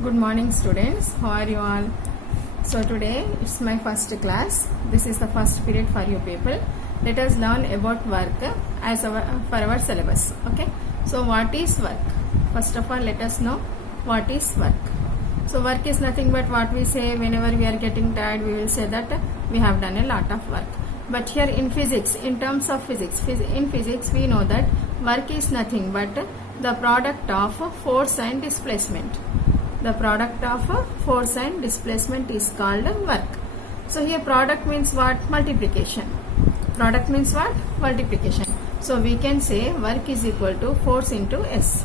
Good morning students, how are you all? So today it's my first class. This is the first period for you people. Let us learn about work as for our syllabus. Okay. So what is work? First of all, let us know what is work. So work is nothing but what we say whenever we are getting tired, we will say that we have done a lot of work. But here in physics, in terms of physics, in physics we know that work is nothing but the product of force and displacement. The product of force and displacement is called work. So here product means what? Multiplication. Product means what? Multiplication. So we can say work is equal to force into S.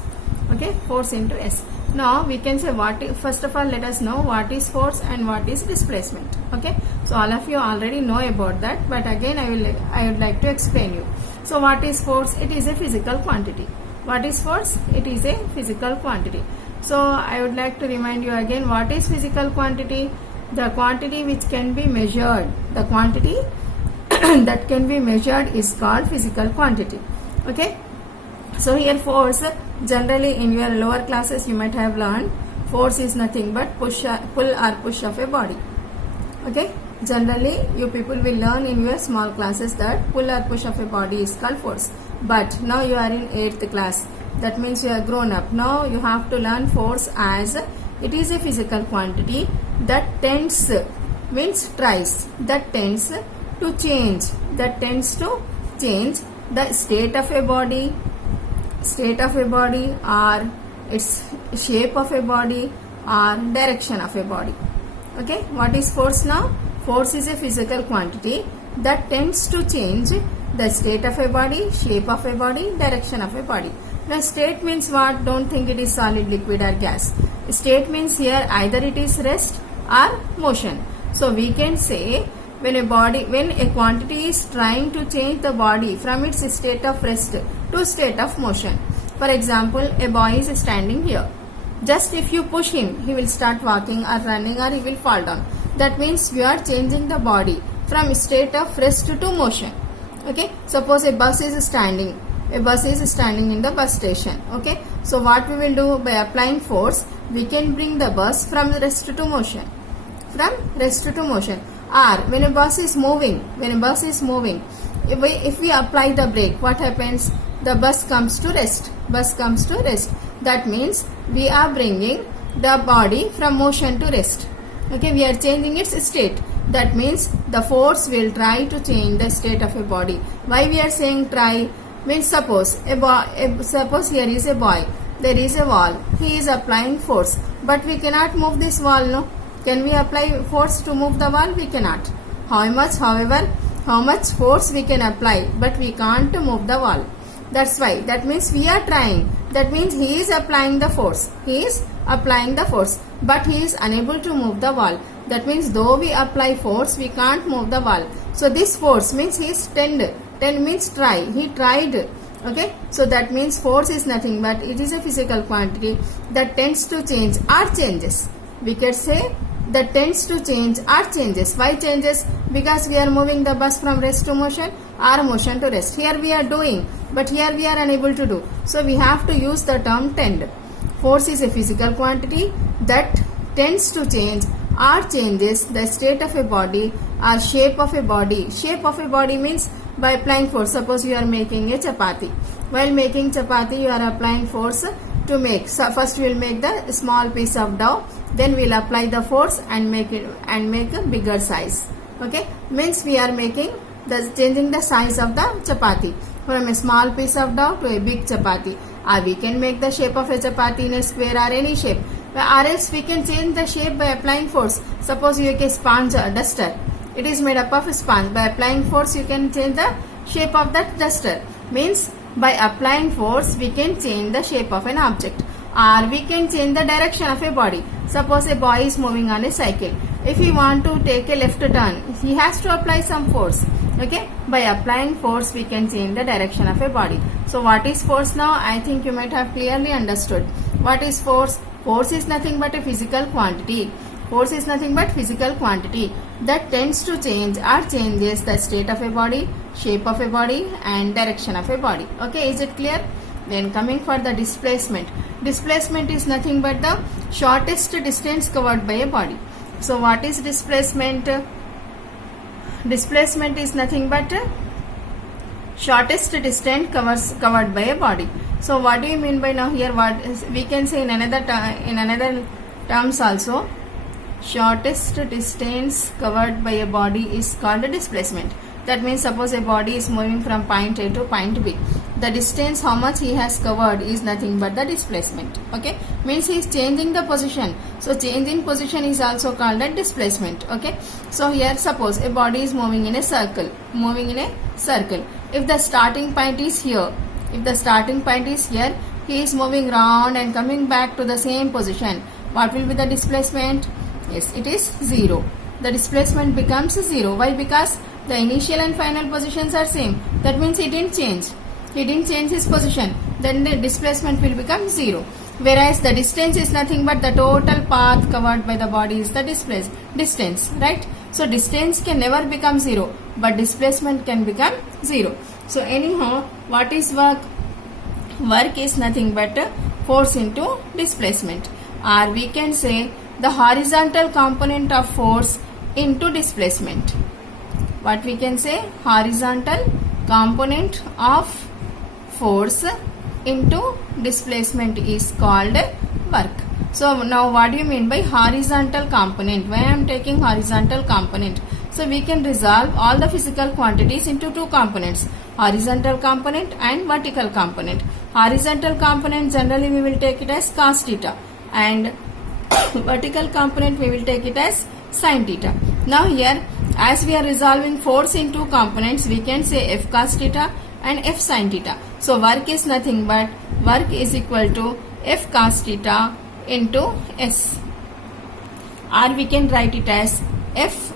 Okay, force into S. Now we can say first of all let us know what is force and what is displacement. Okay, so all of you already know about that, but again I would like to explain you. So what is force? It is a physical quantity. What is force? It is a physical quantity. So I would like to remind you again, what is physical quantity? The quantity which can be measured. The quantity that can be measured is called physical quantity. Okay. So here force, generally in your lower classes you might have learned, force is nothing but pull or push of a body. Okay. Generally you people will learn in your small classes that pull or push of a body is called force. But now you are in 8th class. That means you are grown up. Now you have to learn force as it is a physical quantity that tends, means tries, that tends to change, the state of a body or its shape of a body or direction of a body. Okay, what is force now? Force is a physical quantity that tends to change the state of a body, shape of a body, direction of a body. Now state means what? Don't think it is solid, liquid or gas. State means here either it is rest or motion. So we can say when a quantity is trying to change the body from its state of rest to state of motion. For example, a boy is standing here. Just if you push him, he will start walking or running or he will fall down. That means you are changing the body from state of rest to motion. Okay, suppose a bus is standing in the bus station. Okay, so what we will do? By applying force, we can bring the bus from rest to motion. Or when a bus is moving, if we apply the brake, what happens? The bus comes to rest. That means we are bringing the body from motion to rest. Okay, we are changing its state. That means the force will try to change the state of a body. Why we are saying try? Means suppose here is a boy, there is a wall, he is applying force, but we cannot move this wall. No, can we apply force to move the wall? We cannot. How much force we can apply, but we can't move the wall. That's why, that means we are trying. That means he is applying the force, but he is unable to move the wall. That means though we apply force, we can't move the wall. So this force means he is tend means try, he tried. Okay, so that means force is nothing but it is a physical quantity that tends to change or changes. We can say that tends to change or changes. Why changes? Because we are moving the bus from rest to motion or motion to rest. Here we are doing, but here we are unable to do. So we have to use the term tend. Force is a physical quantity that tends to change or changes the state of a body or shape of a body. Shape of a body means by applying force. Suppose you are making a chapati. While making chapati, you are applying force to make. So first we will make the small piece of dough. Then we will apply the force and make a bigger size. Okay, means we are changing the size of the chapati from a small piece of dough to a big chapati. Or we can make the shape of a chapati in a square or any shape. Or else we can change the shape by applying force. Suppose you take a sponge or duster. It is made up of a sponge. By applying force, you can change the shape of that duster. Means by applying force, we can change the shape of an object. Or we can change the direction of a body. Suppose a boy is moving on a cycle. If he want to take a left turn, he has to apply some force. Okay, by applying force, we can change the direction of a body. So what is force now? I think you might have clearly understood. What is force? Force is nothing but a physical quantity. That tends to change or changes the state of a body, shape of a body and direction of a body. Okay, is it clear? Then coming for the displacement. Displacement is nothing but the shortest distance covered by a body. So what is displacement? Displacement is nothing but shortest distance covered by a body. So what do you mean by now here? What is, we can say in another terms also, shortest distance covered by a body is called displacement. That means suppose a body is moving from point A to point B. The distance how much he has covered is nothing but the displacement. Okay, means he is changing the position. So changing position is also called a displacement. Okay, so here suppose a body is moving in a circle. If the starting point is here, he is moving round and coming back to the same position. What will be the displacement? Yes, it is 0. The displacement becomes 0. Why? Because the initial and final positions are same. That means he didn't change. He didn't change his position. Then the displacement will become 0. Whereas the distance is nothing but the total path covered by the body is the distance, right? So distance can never become 0, but displacement can become 0. So anyhow, what is work? Work is nothing but force into displacement, or we can say the horizontal component of force into displacement. What we can say? Horizontal component of force into displacement is called work. So now what do you mean by horizontal component? Why I am taking horizontal component? So we can resolve all the physical quantities into two components, horizontal component and vertical component. Horizontal component generally we will take it as cos theta, and vertical component we will take it as sin theta. Now here, as we are resolving force into components, we can say F cos theta and F sin theta. So work is nothing but work is equal to F cos theta into S, or we can write it as F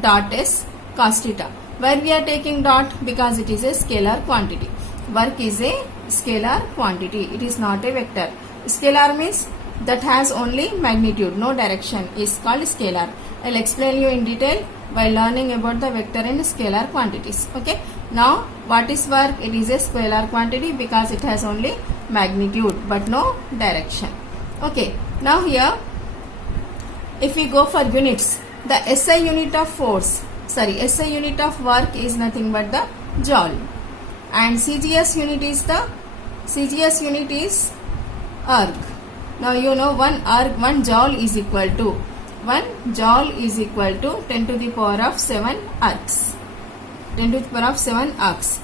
dot S cos theta. Where we are taking dot? Because it is a scalar quantity. Work is a scalar quantity. It is not a vector. Scalar means that has only magnitude, no direction, is called scalar. I will explain you in detail by learning about the vector and scalar quantities. Okay. Now what is work? It is a scalar quantity because it has only magnitude but no direction. Okay. Now here, if we go for units, the SI unit of force, SI unit of work is nothing but the joule, and CGS unit is erg. Now you know one joule is equal to 10 to the power of 7 ergs. 10 to the power of 7 ergs.